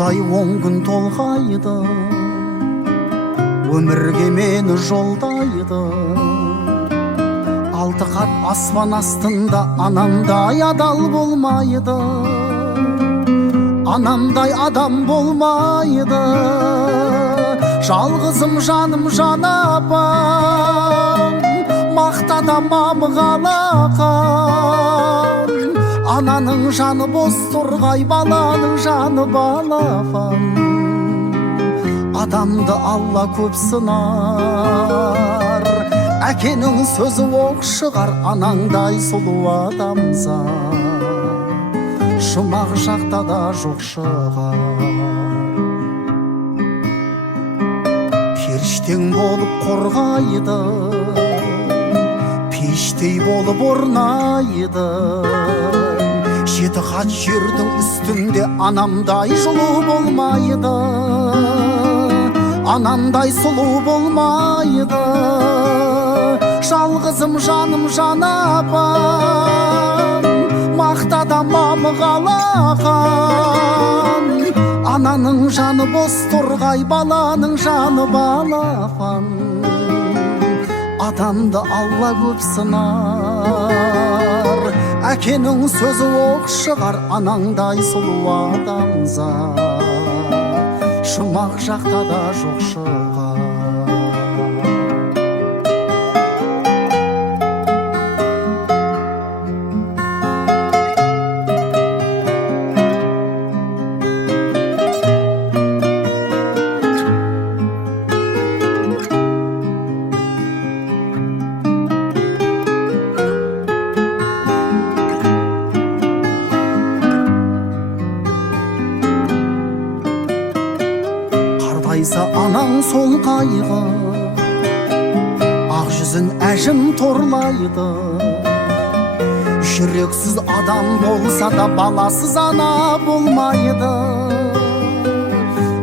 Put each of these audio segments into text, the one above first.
ай 10 күн толғайды, өмірге мені жолдайды. Алты қат аспан астында анамдай адал болмайды, анамдай адам болмайды. Жалғызым жаным жан апам, мақтада мамығалақан. Ананың жаны бос торғай, баланың жаны балапан. Адамды Алла көп сынар, әкенің сөзі оқ шығар. Анаңдай сұлу адамзат жұмақ жақта да жоқ шығар. Періштең болып қорғайды, пештей болып орнайды. Жеті қат жердің үстінде анамдай жылу болмайды, анамдай сұлу болмайды. Жалғызым жаным жан апам, мақтада мамығалақан. Ананың жаны бос торғай, баланың жаны балапан. Адамды Алла көп сынар, әкенің сөзі оқ шығар. Анаңдай сұлу адамзат жұмақ жақта да жоқ шығар. Анаң сол қайғы, ақ жүзін әжім торлайды. Жүрексіз адам болса да баласыз ана болмайды,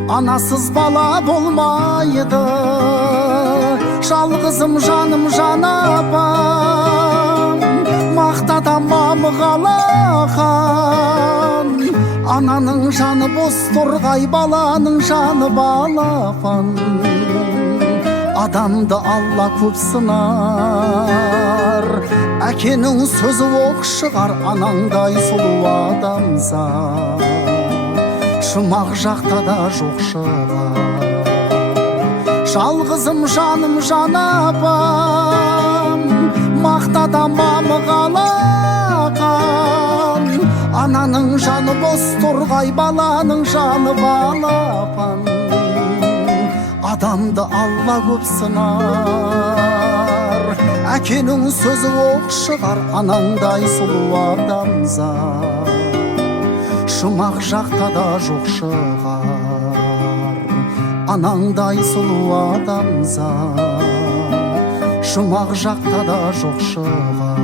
анасыз бала болмайды. Жалғызым жаным жан апам, мақтада мамығалақан. Ананың жаны бос торғай, баланың жаны балапан. Адамды Алла көп сынар, әкенің сөзі оқ шығар. Анаңдай сұлу адамзат жұмақ жақта да жоқ шығар. Жалғызым жаным жан апам, мақтада мамығалақан. Ананың жаны бос торғай, баланың жаны балапан. Адамды Алла көп сынар, әкенің сөзі оқ шығар. Анаңдай сұлу адамзат жұмақ жақта да жоқ шығар. Анаңдай сұлу адамзат жұмақ жақта да жоқ шығар.